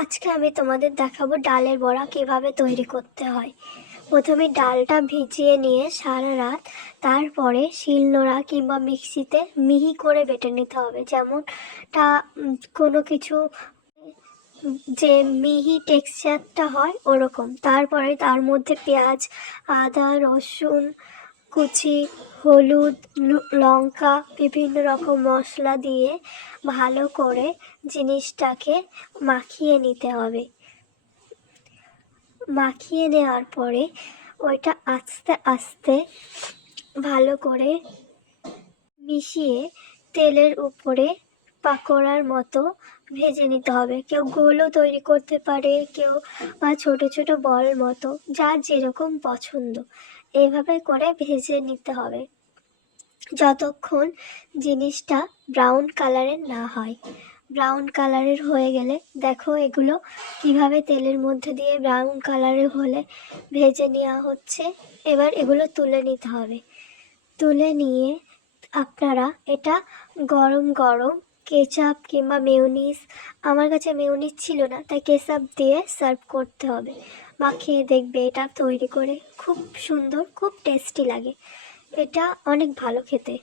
আজকে আমি তোমাদের দেখাবো ডালের বড়া কীভাবে তৈরি করতে হয়। প্রথমে ডালটা ভিজিয়ে নিয়ে সারা রাত, তারপরে শিলনোড়া কিংবা মিক্সিতে মিহি করে বেটে নিতে হবে। যেমনটা কোনো কিছু, যে মিহি টেক্সচারটা হয় ওরকম। তারপরে তার মধ্যে পেঁয়াজ, আদা, রসুন কুচি, হলুদ লঙ্কা, বিভিন্ন রকম মশলা দিয়ে ভালো করে জিনিসটাকে মাখিয়ে নিতে হবে। মাখিয়ে নেওয়ার পরে ওইটা আস্তে আস্তে ভালো করে মিশিয়ে তেলের উপরে পাকোড়ার মতো ভেজে নিতে হবে। কেউ গোলও তৈরি করতে পারে, কেউ বা ছোট ছোট বল মতো যার যেরকম পছন্দ। এভাবে করে ভেজে নিতে হবে। যতক্ষণ জিনিসটা ব্রাউন কালারের না হয়। ব্রাউন কালারের হয়ে গেলে দেখো এগুলো কীভাবে তেলের মধ্যে দিয়ে ব্রাউন কালারের হলে ভেজে নেওয়া হচ্ছে। এবার এগুলো তুলে নিতে হবে। তুলে নিয়ে আপনারা এটা গরম গরম কেচাপ কিংবা মেয়নিস আমার কাছে মেয়নিস ছিল না, তাই কেচাপ দিয়ে সার্ভ করতে হবে। বা খেয়ে দেখবে, এটা তৈরি করে। খুব সুন্দর, খুব টেস্টি লাগে। এটা অনেক ভালো খেতে।